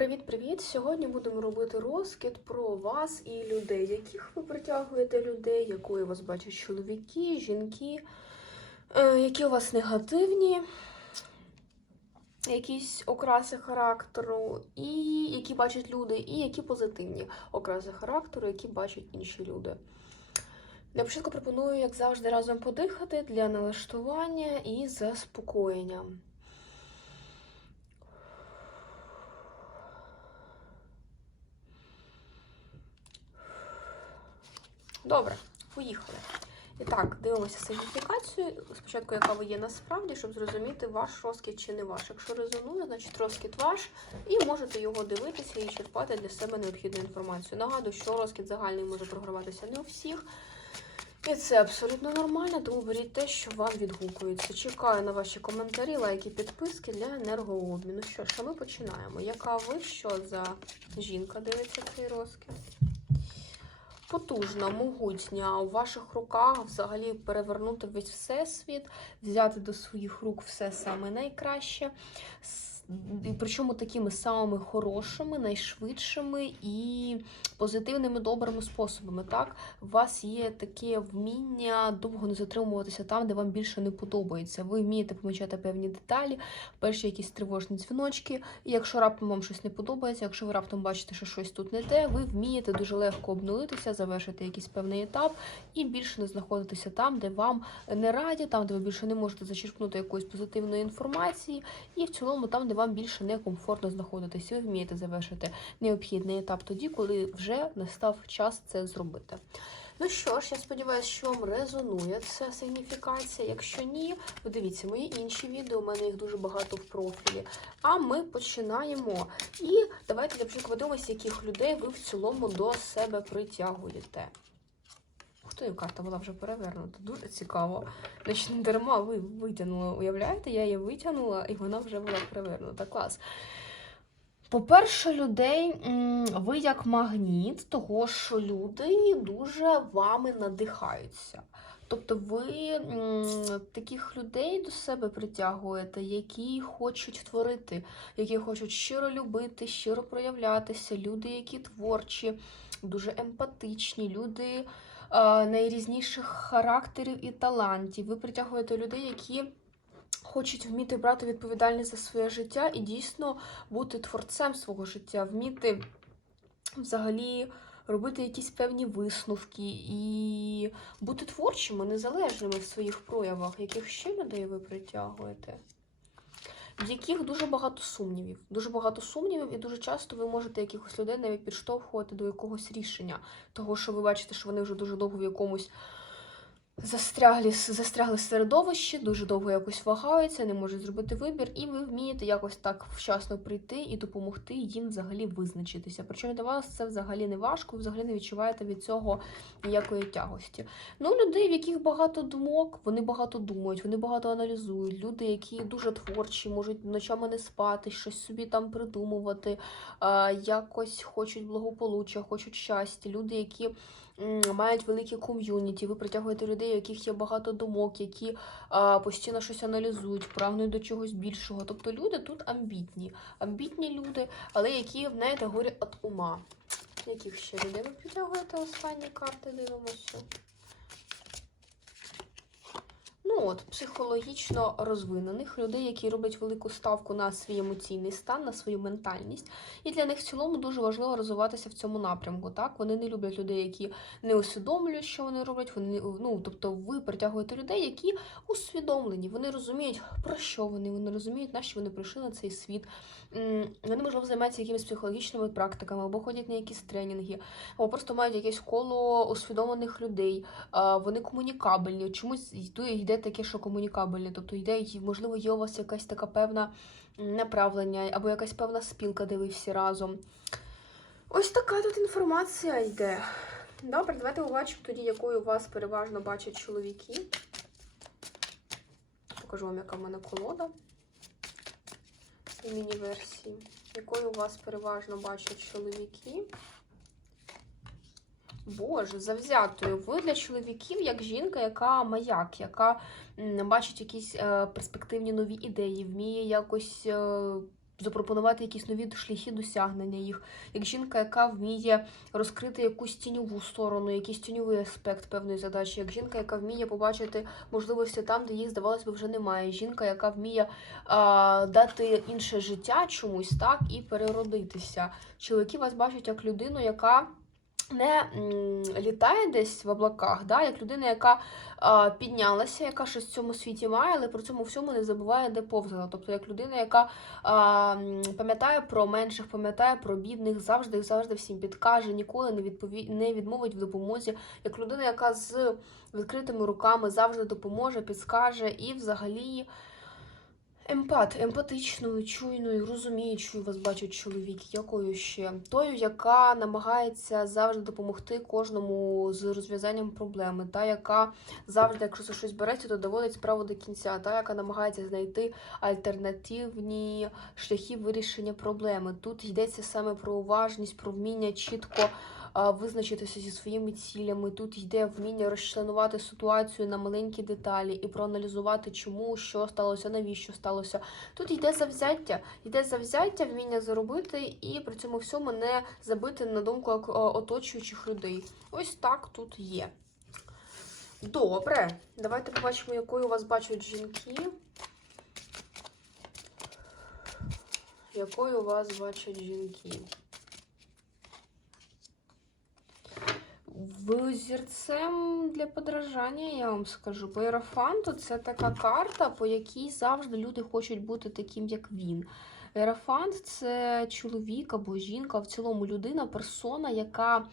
Привіт-привіт! Сьогодні будемо робити розкид про вас і людей, яких ви притягуєте людей, якої вас бачать чоловіки, жінки, е, які у вас негативні, якісь окраси характеру, і які бачать люди, і які позитивні окраси характеру, які бачать інші люди. Для початку пропоную, як завжди, разом подихати для налаштування і заспокоєння. Добре, поїхали. І так, дивимося сигніфікацію. Спочатку, яка ви є насправді, щоб зрозуміти, ваш розкид чи не ваш. Якщо резонує, значить розкид ваш, і можете його дивитися і черпати для себе необхідну інформацію. Нагадую, що розкид загальний може програватися не у всіх. І це абсолютно нормально, тому беріть те, що вам відгукується. Чекаю на ваші коментарі, лайки, підписки для енергообміну. Що ж, ми починаємо. Яка ви, що за жінка дивиться цей розкид? Потужна, могутня у ваших руках взагалі перевернути весь всесвіт, взяти до своїх рук все саме найкраще. І причому такими самими хорошими, найшвидшими і позитивними, добрими способами. Так, у вас є таке вміння довго не затримуватися там, де вам більше не подобається. Ви вмієте помічати певні деталі, перші якісь тривожні дзвіночки. І якщо раптом вам щось не подобається, якщо ви раптом бачите, що щось тут не те, ви вмієте дуже легко обнулитися, завершити якийсь певний етап і більше не знаходитися там, де вам не раді, там, де ви більше не можете зачерпнути якоїсь позитивної інформації, і в цілому там, де вам більше некомфортно знаходитися. Ви вмієте завершити необхідний етап тоді, коли вже настав час це зробити. Ну що ж, я сподіваюся, що вам резонує ця сигніфікація. Якщо ні, подивіться мої інші відео, у мене їх дуже багато в профілі. А ми починаємо. І давайте для подивимося, яких людей ви в цілому до себе притягуєте. Ух карта була вже перевернута. Дуже цікаво. Значить, не дарма ви витягнули. Уявляєте, я її витягнула, і вона вже була перевернута. Клас. По-перше, людей ви як магніт, того що люди дуже вами надихаються. Тобто ви таких людей до себе притягуєте, які хочуть творити, які хочуть щиро любити, щиро проявлятися, люди, які творчі, дуже емпатичні, люди найрізніших характерів і талантів. Ви притягуєте людей, які хочуть вміти брати відповідальність за своє життя і дійсно бути творцем свого життя, вміти взагалі робити якісь певні висновки і бути творчими, незалежними в своїх проявах, яких ще людей ви притягуєте. В яких дуже багато сумнівів. Дуже багато сумнівів, і дуже часто ви можете якихось людей навіть підштовхувати до якогось рішення, того, що ви бачите, що вони вже дуже довго в якомусь застрягли застрягли середовищі, дуже довго якось вагаються, не можуть зробити вибір, і ви вмієте якось так вчасно прийти і допомогти їм взагалі визначитися. Причому для вас це взагалі не важко, взагалі не відчуваєте від цього ніякої тягості. Ну, людей, в яких багато думок, вони багато думають, вони багато аналізують. Люди, які дуже творчі, можуть ночами не спати, щось собі там придумувати, якось хочуть благополуччя, хочуть щастя. Люди, які мають великі ком'юніті, ви притягуєте людей, яких є багато думок, які а, постійно щось аналізують, прагнуть до чогось більшого. Тобто люди тут амбітні, амбітні люди, але які, знаєте, горі від ума. Яких ще людей ви притягуєте останні карти, дивимося. Ну от, психологічно розвинених людей, які роблять велику ставку на свій емоційний стан, на свою ментальність. І для них в цілому дуже важливо розвиватися в цьому напрямку. Так, вони не люблять людей, які не усвідомлюють, що вони роблять. Вони ну, тобто, ви притягуєте людей, які усвідомлені. Вони розуміють, про що вони, вони розуміють, на що вони прийшли на цей світ. Вони, можливо, займаються якимись психологічними практиками, або ходять на якісь тренінги, або просто мають якесь коло усвідомлених людей. Вони комунікабельні. Чомусь йде таке, що комунікабельне. Тобто йде, можливо, є у вас якась така певна направлення, або якась певна спілка, де ви всі разом. Ось така тут інформація йде. Добре, давайте побачимо тоді, якою вас переважно бачать чоловіки. Покажу вам, яка в мене колода і міні-версії. Якою у вас переважно бачать чоловіки. Боже, завзятою. Ви для чоловіків, як жінка, яка маяк, яка бачить якісь е, перспективні нові ідеї, вміє якось е, запропонувати якісь нові шляхи досягнення їх, як жінка, яка вміє розкрити якусь тіньову сторону, якийсь тіньовий аспект певної задачі, як жінка, яка вміє побачити можливості там, де їх здавалось би вже немає. Жінка, яка вміє а, дати інше життя чомусь, так і переродитися. Чоловіки вас бачать як людину, яка не літає десь в облаках, да, як людина, яка а, піднялася, яка щось в цьому світі має, але при цьому всьому не забуває, де повзала. Тобто, як людина, яка а, пам'ятає про менших, пам'ятає про бідних, завжди завжди всім підкаже, ніколи не відпові... не відмовить в допомозі, як людина, яка з відкритими руками завжди допоможе, підскаже і взагалі. Емпат, емпатичною, чуйною, розуміючою вас бачать чоловік, якою ще тою, яка намагається завжди допомогти кожному з розв'язанням проблеми, та яка завжди, якщо за щось береться, то доводить справу до кінця, та яка намагається знайти альтернативні шляхи вирішення проблеми. Тут йдеться саме про уважність, про вміння чітко визначитися зі своїми цілями. Тут йде вміння розчленувати ситуацію на маленькі деталі і проаналізувати, чому, що сталося, навіщо сталося. Тут йде завзяття, йде завзяття, вміння заробити і при цьому всьому не забити на думку оточуючих людей. Ось так тут є. Добре, давайте побачимо, якою вас бачать жінки. Якою вас бачать жінки? Визірцем для подражання, я вам скажу. По Ерафанту це така карта, по якій завжди люди хочуть бути таким, як він. Ерафант це чоловік або жінка, в цілому людина, персона, яка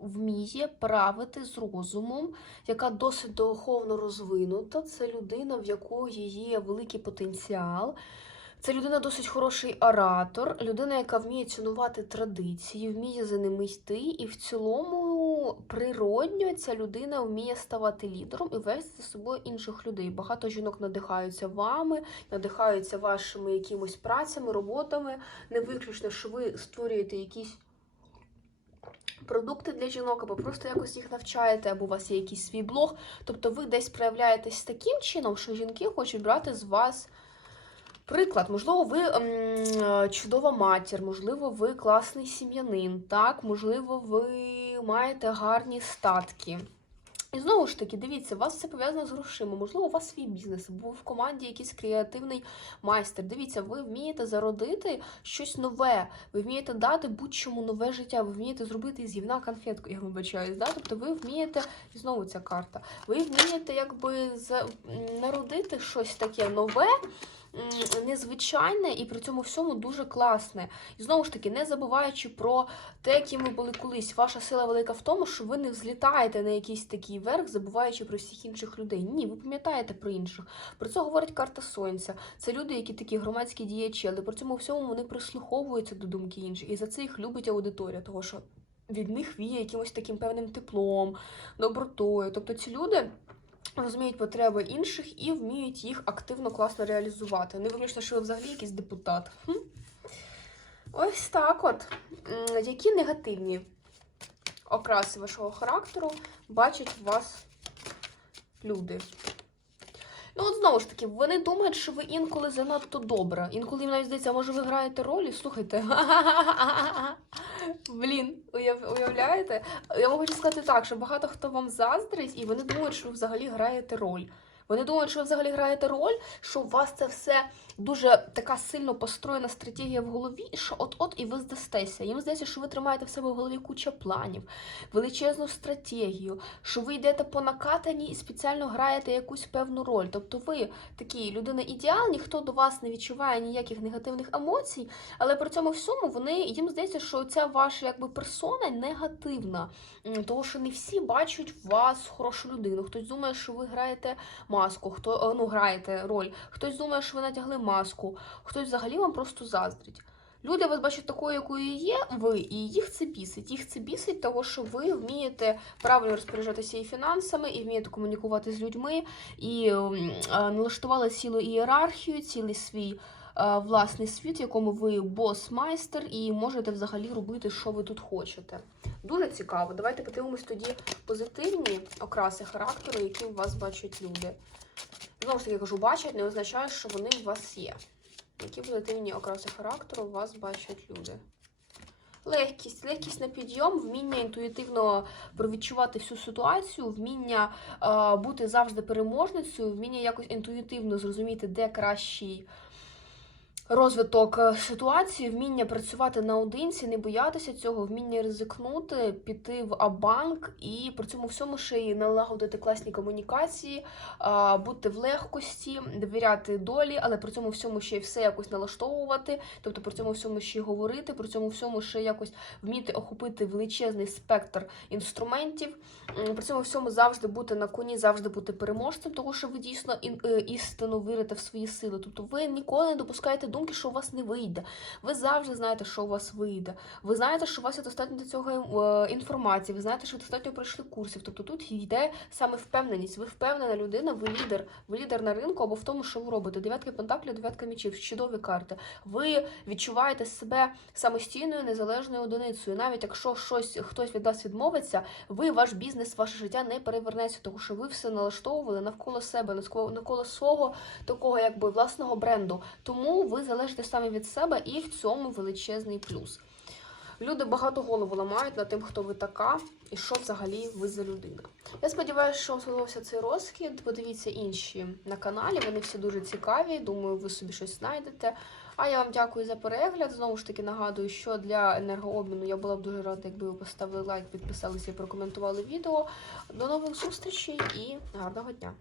вміє правити з розумом, яка досить духовно розвинута. Це людина, в якої є великий потенціал. Це людина досить хороший оратор, людина, яка вміє цінувати традиції, вміє за ними йти, і в цілому природньо ця людина вміє ставати лідером і вести за собою інших людей. Багато жінок надихаються вами, надихаються вашими якимось працями, роботами. Не виключно, що ви створюєте якісь. Продукти для жінок, або просто якось їх навчаєте, або у вас є якийсь свій блог. Тобто ви десь проявляєтесь таким чином, що жінки хочуть брати з вас Приклад, можливо, ви ем, е, чудова матір, можливо, ви класний сім'янин, так, можливо, ви маєте гарні статки. І знову ж таки, дивіться, у вас все пов'язано з грошима. Можливо, у вас свій бізнес, або в команді якийсь креативний майстер. Дивіться, ви вмієте зародити щось нове, ви вмієте дати будь-чому нове життя, ви вмієте зробити із гівна конфетку, я вибачаюсь. Да? Тобто ви вмієте, і знову ця карта, ви вмієте якби народити щось таке нове. Незвичайне і при цьому всьому дуже класне. І знову ж таки, не забуваючи про те, яким ви були колись. Ваша сила велика в тому, що ви не взлітаєте на якийсь такий верх, забуваючи про всіх інших людей. Ні, ви пам'ятаєте про інших. Про це говорить карта Сонця. Це люди, які такі громадські діячі, але при цьому всьому вони прислуховуються до думки інших. І за це їх любить аудиторія, того що від них віє якимось таким певним теплом, добротою. Тобто ці люди. Розуміють потреби інших і вміють їх активно класно реалізувати. Не виключно, що ви взагалі якийсь депутат. Ось так от. Які негативні окраси вашого характеру бачать у вас люди? Ну, от знову ж таки, вони думають, що ви інколи занадто добра. Інколи їм навіть здається, може, ви граєте ролі? Слухайте. Блін, уяв- уявляєте? Я хочу сказати так, що багато хто вам заздрить, і вони думають, що ви взагалі граєте роль. Вони думають, що ви взагалі граєте роль, що у вас це все дуже така сильно построєна стратегія в голові, і що от-от і ви здастеся. Їм здається, що ви тримаєте в себе в голові куча планів, величезну стратегію, що ви йдете по накатанні і спеціально граєте якусь певну роль. Тобто ви такі людина ідеал, ніхто до вас не відчуває ніяких негативних емоцій, але при цьому всьому вони їм здається, що ця ваша якби персона негативна. Тому що не всі бачать вас хорошу людину. Хтось думає, що ви граєте маску, хто ну граєте роль, хтось думає, що ви натягли маску, хтось взагалі вам просто заздрить. Люди вас бачать такою, якою є ви, і їх це бісить. Їх це бісить, того що ви вмієте правильно розпоряджатися і фінансами, і вмієте комунікувати з людьми, і налаштували цілу ієрархію, цілий свій власний світ, в якому ви бос-майстер, і можете взагалі робити, що ви тут хочете. Дуже цікаво. Давайте подивимось тоді позитивні окраси характеру, які у вас бачать люди. Знову ж таки кажу, бачать, не означає, що вони у вас є. Які позитивні окраси характеру у вас бачать люди? Легкість, легкість на підйом, вміння інтуїтивно провідчувати всю ситуацію, вміння е, бути завжди переможницею, вміння якось інтуїтивно зрозуміти, де кращий розвиток е, ситуації, вміння працювати наодинці, не боятися цього, вміння ризикнути, піти в абанк і при цьому всьому ще й налагодити класні комунікації, е, бути в легкості, довіряти долі, але при цьому всьому ще й все якось налаштовувати, тобто при цьому всьому ще й говорити, при цьому всьому ще якось вміти охопити величезний спектр інструментів, при цьому всьому завжди бути на коні, завжди бути переможцем, тому що ви дійсно е, істину вірите в свої сили. Тобто ви ніколи не допускаєте думки, що у вас не вийде. Ви завжди знаєте, що у вас вийде. Ви знаєте, що у вас є достатньо для цього е, інформації, ви знаєте, що достатньо пройшли курсів. Тобто тут йде саме впевненість. Ви впевнена людина, ви лідер, ви лідер на ринку або в тому, що ви робите. Дев'ятка пентаклів, дев'ятка мічів, чудові карти. Ви відчуваєте себе самостійною незалежною одиницею. Навіть якщо щось хтось від вас відмовиться, ви ваш бізнес, ваше життя не перевернеться, тому що ви все налаштовували навколо себе, навколо свого такого якби власного бренду. Тому ви залежите саме від себе, і в цьому величезний плюс. Люди багато голову ламають над тим, хто ви така і що взагалі ви за людина. Я сподіваюся, що вам сподобався цей розкид. Подивіться інші на каналі. Вони всі дуже цікаві. Думаю, ви собі щось знайдете. А я вам дякую за перегляд. Знову ж таки нагадую, що для енергообміну я була б дуже рада, якби ви поставили лайк, підписалися і прокоментували відео. До нових зустрічей і гарного дня!